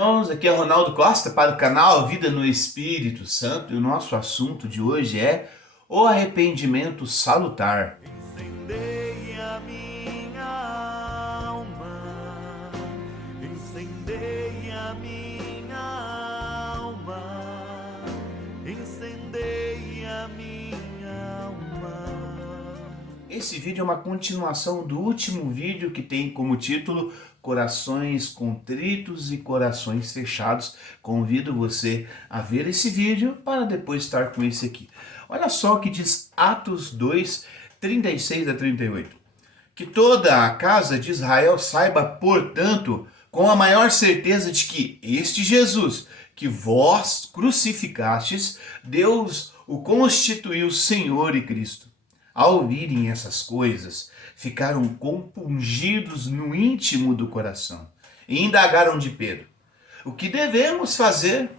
Irmãos, aqui é Ronaldo Costa para o canal Vida no Espírito Santo e o nosso assunto de hoje é o arrependimento salutar. Incendeia minha alma, incendeia minha alma, incendeia minha alma. Esse vídeo é uma continuação do último vídeo que tem como título Corações Contritos e Corações Fechados. Convido você a ver esse vídeo para depois estar com esse aqui. Olha só o que diz Atos 2, 36 a 38. Que toda a casa de Israel saiba, portanto, com a maior certeza de que este Jesus, que vós crucificastes, Deus o constituiu Senhor e Cristo. Ao ouvirem essas coisas, ficaram compungidos no íntimo do coração e indagaram de Pedro: o que devemos fazer?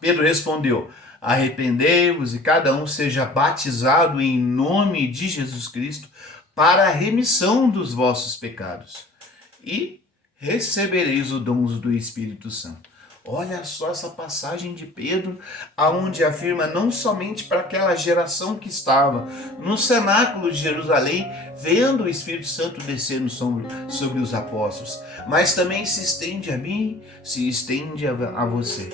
Pedro respondeu: arrependei-vos e cada um seja batizado em nome de Jesus Cristo para a remissão dos vossos pecados e recebereis o dom do Espírito Santo. Olha só essa passagem de Pedro, aonde afirma não somente para aquela geração que estava no cenáculo de Jerusalém, vendo o Espírito Santo descendo sobre os apóstolos, mas também se estende a mim, se estende a você.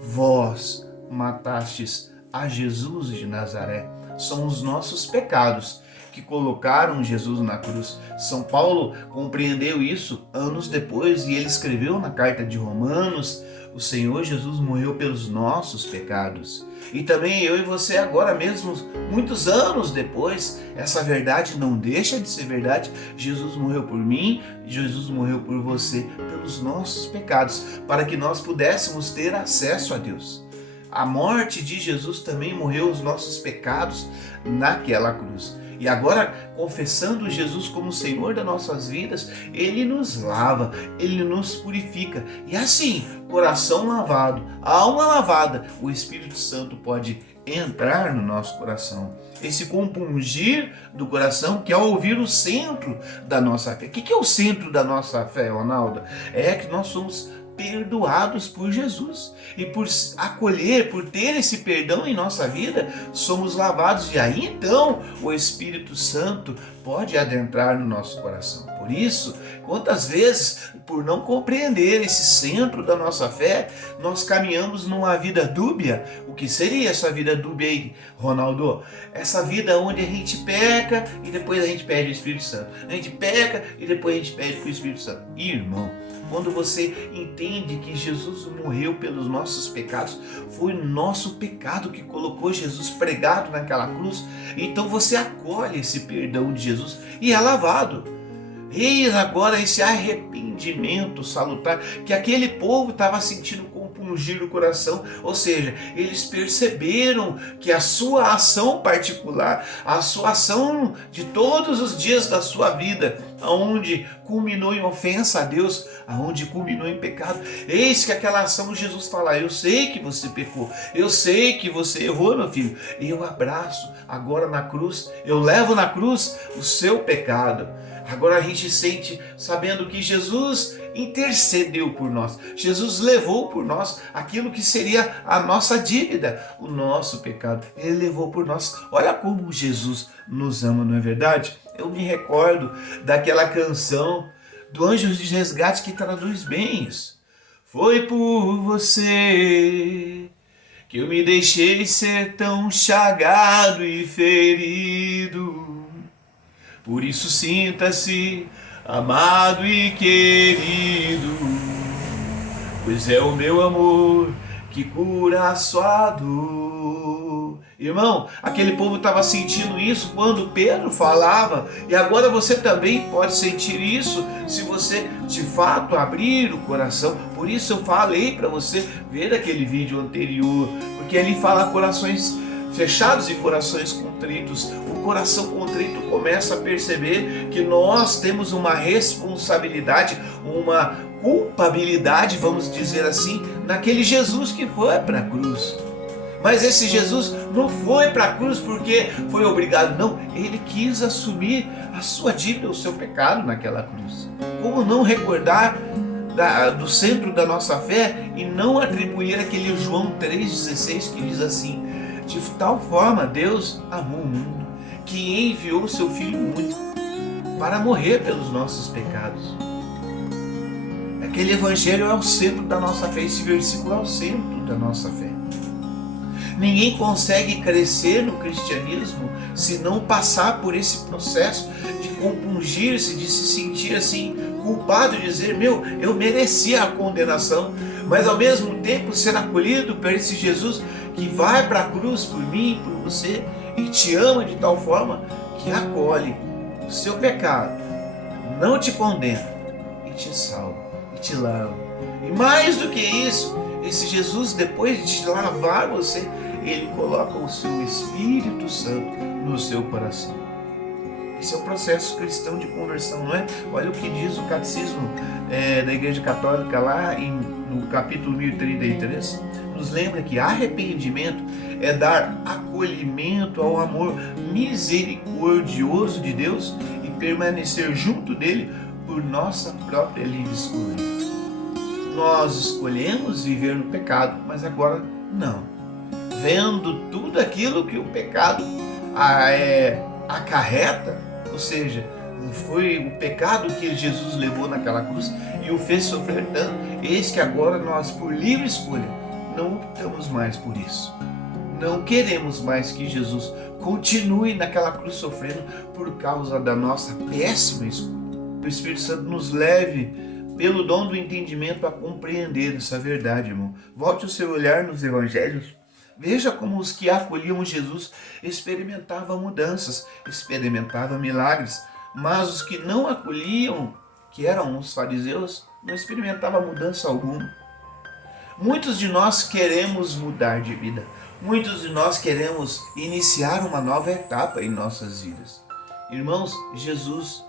Vós matastes a Jesus de Nazaré. São os nossos pecados que colocaram Jesus na cruz. São Paulo compreendeu isso anos depois e ele escreveu na carta de Romanos: o Senhor Jesus morreu pelos nossos pecados. E também eu e você agora mesmo, muitos anos depois, essa verdade não deixa de ser verdade. Jesus morreu por mim, Jesus morreu por você, pelos nossos pecados, para que nós pudéssemos ter acesso a Deus. A morte de Jesus também morreu os nossos pecados naquela cruz. E agora, confessando Jesus como Senhor das nossas vidas, Ele nos lava, Ele nos purifica. E assim, coração lavado, alma lavada, o Espírito Santo pode entrar no nosso coração. Esse compungir do coração, que é ouvir o centro da nossa fé. O que é o centro da nossa fé, Ronaldo? É que nós somos perdoados por Jesus, e por acolher, por ter esse perdão em nossa vida, somos lavados, e aí então o Espírito Santo pode adentrar no nosso coração. Por isso, quantas vezes, por não compreender esse centro da nossa fé, nós caminhamos numa vida dúbia. O que seria essa vida dúbia aí, Ronaldo? Essa vida onde a gente peca e depois a gente pede o Espírito Santo. A gente peca e depois a gente pede o Espírito Santo. Irmão, quando você entende que Jesus morreu pelos nossos pecados, foi o nosso pecado que colocou Jesus pregado naquela cruz, então você acolhe esse perdão de Jesus e é lavado. Eis agora esse arrependimento salutar que aquele povo estava sentindo compungir o coração, ou seja, eles perceberam que a sua ação particular, a sua ação de todos os dias da sua vida, aonde culminou em ofensa a Deus, aonde culminou em pecado, eis que aquela ação Jesus fala: eu sei que você pecou, eu sei que você errou, meu filho, eu abraço agora na cruz, eu levo na cruz o seu pecado. Agora a gente sente sabendo que Jesus intercedeu por nós, Jesus levou por nós aquilo que seria a nossa dívida, o nosso pecado, Ele levou por nós. Olha como Jesus nos ama, não é verdade? Eu me recordo daquela canção do Anjos de Resgate que traduz bem isso. Foi por você que eu me deixei ser tão chagado e ferido. Por isso sinta-se amado e querido, pois é o meu amor que cura a sua dor. Irmão, aquele povo estava sentindo isso quando Pedro falava, e agora você também pode sentir isso se você de fato abrir o coração. Por isso eu falei para você ver aquele vídeo anterior, porque ele fala corações fechados e corações contritos. O coração contrito começa a perceber que nós temos uma responsabilidade, uma culpabilidade, vamos dizer assim, naquele Jesus que foi para a cruz. Mas esse Jesus não foi para a cruz porque foi obrigado, não. Ele quis assumir a sua dívida, o seu pecado naquela cruz. Como não recordar do centro da nossa fé e não atribuir aquele João 3,16 que diz assim: de tal forma Deus amou o mundo que enviou seu Filho único para morrer pelos nossos pecados. Aquele evangelho é o centro da nossa fé, esse versículo é o centro da nossa fé. Ninguém consegue crescer no cristianismo se não passar por esse processo de compungir-se, de se sentir assim culpado, de dizer: meu, eu merecia a condenação, mas ao mesmo tempo ser acolhido por esse Jesus que vai para a cruz por mim, por você, e te ama de tal forma que acolhe o seu pecado, não te condena e te salva e te lava. E mais do que isso, esse Jesus, depois de te lavar você, ele coloca o seu Espírito Santo no seu coração. Esse é o processo cristão de conversão, não é? Olha o que diz o Catecismo da Igreja Católica lá no capítulo 1033. Nos lembra que arrependimento é dar acolhimento ao amor misericordioso de Deus e permanecer junto dele por nossa própria livre escolha. Nós escolhemos viver no pecado, mas agora não. Vendo tudo aquilo que o pecado acarreta, ou seja, foi o pecado que Jesus levou naquela cruz e o fez sofrer tanto, eis que agora nós, por livre escolha, não optamos mais por isso. Não queremos mais que Jesus continue naquela cruz sofrendo por causa da nossa péssima escolha. O Espírito Santo nos leve pelo dom do entendimento a compreender essa verdade, irmão. Volte o seu olhar nos evangelhos. Veja como os que acolhiam Jesus experimentavam mudanças, experimentavam milagres, mas os que não acolhiam, que eram os fariseus, não experimentavam mudança alguma. Muitos de nós queremos mudar de vida, muitos de nós queremos iniciar uma nova etapa em nossas vidas. Irmãos, Jesus,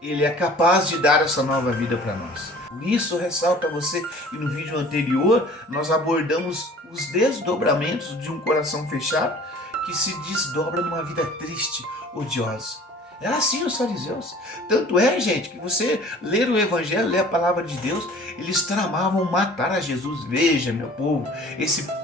ele é capaz de dar essa nova vida para nós. Por isso, ressalto a você, e no vídeo anterior nós abordamos os desdobramentos de um coração fechado que se desdobra numa vida triste, odiosa. Era assim os fariseus. Tanto é, gente, que você ler o Evangelho, ler a palavra de Deus, eles tramavam matar a Jesus. Veja, meu povo,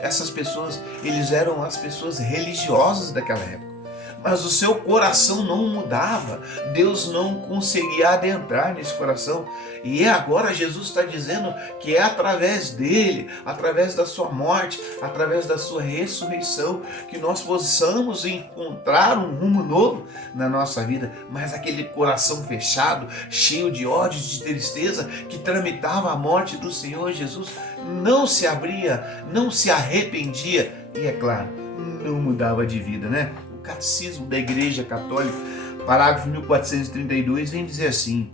essas pessoas, eles eram as pessoas religiosas daquela época. Mas o seu coração não mudava, Deus não conseguia adentrar nesse coração. E agora Jesus está dizendo que é através dele, através da sua morte, através da sua ressurreição, que nós possamos encontrar um rumo novo na nossa vida. Mas aquele coração fechado, cheio de ódio, de tristeza, que tramitava a morte do Senhor Jesus, não se abria, não se arrependia e, é claro, não mudava de vida, né? Catecismo da Igreja Católica, parágrafo 1432, vem dizer assim: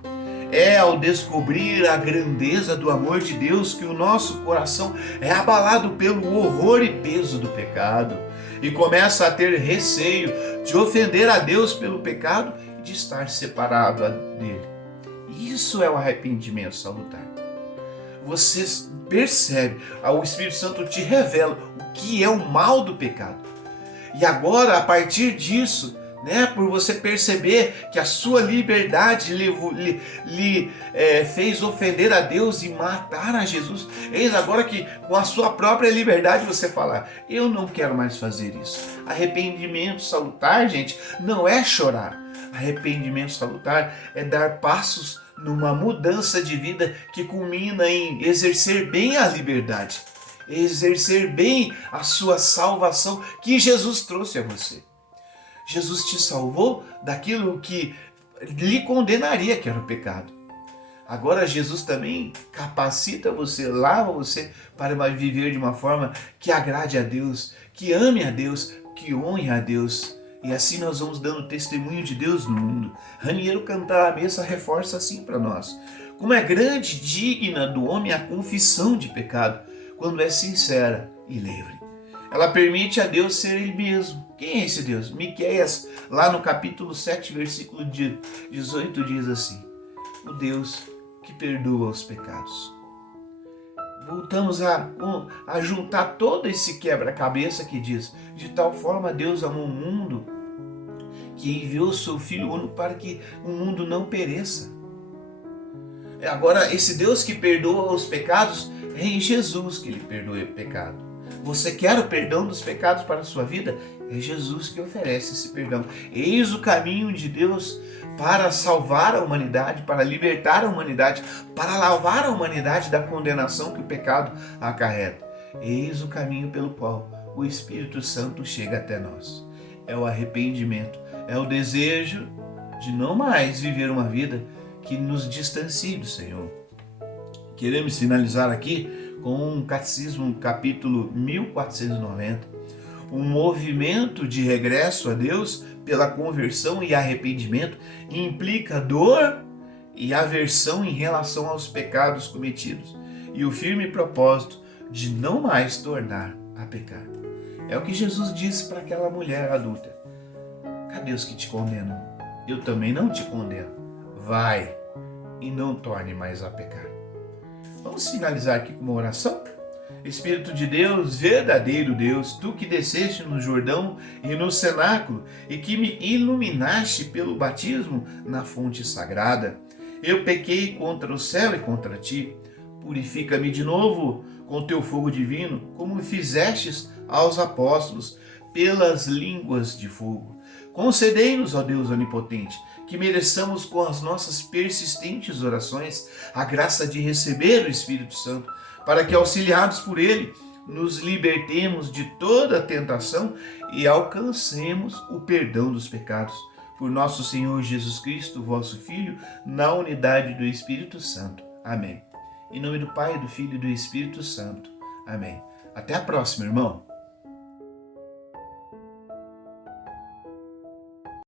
é ao descobrir a grandeza do amor de Deus que o nosso coração é abalado pelo horror e peso do pecado e começa a ter receio de ofender a Deus pelo pecado e de estar separado dele. Isso é o arrependimento salutar. Você percebe, o Espírito Santo te revela o que é o mal do pecado. E agora, a partir disso, né, por você perceber que a sua liberdade lhe fez ofender a Deus e matar a Jesus, eis agora que com a sua própria liberdade você fala: eu não quero mais fazer isso. Arrependimento salutar, gente, não é chorar. Arrependimento salutar é dar passos numa mudança de vida que culmina em exercer bem a liberdade. Exercer bem a sua salvação que Jesus trouxe a você. Jesus te salvou daquilo que lhe condenaria, que era o pecado. Agora Jesus também capacita você, lava você para viver de uma forma que agrade a Deus, que ame a Deus, que honre a Deus. E assim nós vamos dando testemunho de Deus no mundo. Raniero Cantar a Missa reforça assim para nós: como é grande e digna do homem a confissão de pecado, quando é sincera e livre. Ela permite a Deus ser Ele mesmo. Quem é esse Deus? Miqueias, lá no capítulo 7, versículo 18, diz assim: o Deus que perdoa os pecados. Voltamos a juntar todo esse quebra-cabeça que diz: de tal forma Deus amou o mundo que enviou o seu Filho único para que o mundo não pereça. Agora, esse Deus que perdoa os pecados, é em Jesus que ele perdoa o pecado. Você quer o perdão dos pecados para a sua vida? É Jesus que oferece esse perdão. Eis o caminho de Deus para salvar a humanidade, para libertar a humanidade, para lavar a humanidade da condenação que o pecado acarreta. Eis o caminho pelo qual o Espírito Santo chega até nós. É o arrependimento, é o desejo de não mais viver uma vida que nos distancie do Senhor. Queremos finalizar aqui com um Catecismo, capítulo 1490, um movimento de regresso a Deus pela conversão e arrependimento implica dor e aversão em relação aos pecados cometidos e o firme propósito de não mais tornar a pecar. É o que Jesus disse para aquela mulher adulta. Cadê os que te condenam? Eu também não te condeno. Vai e não torne mais a pecar. Vamos finalizar aqui com uma oração? Espírito de Deus, verdadeiro Deus, tu que desceste no Jordão e no cenáculo e que me iluminaste pelo batismo na fonte sagrada, eu pequei contra o céu e contra ti. Purifica-me de novo com teu fogo divino, como fizestes aos apóstolos pelas línguas de fogo. Concedei-nos, ó Deus onipotente, que mereçamos com as nossas persistentes orações a graça de receber o Espírito Santo, para que, auxiliados por ele, nos libertemos de toda a tentação e alcancemos o perdão dos pecados. Por nosso Senhor Jesus Cristo, vosso Filho, na unidade do Espírito Santo. Amém. Em nome do Pai, do Filho e do Espírito Santo. Amém. Até a próxima, irmão.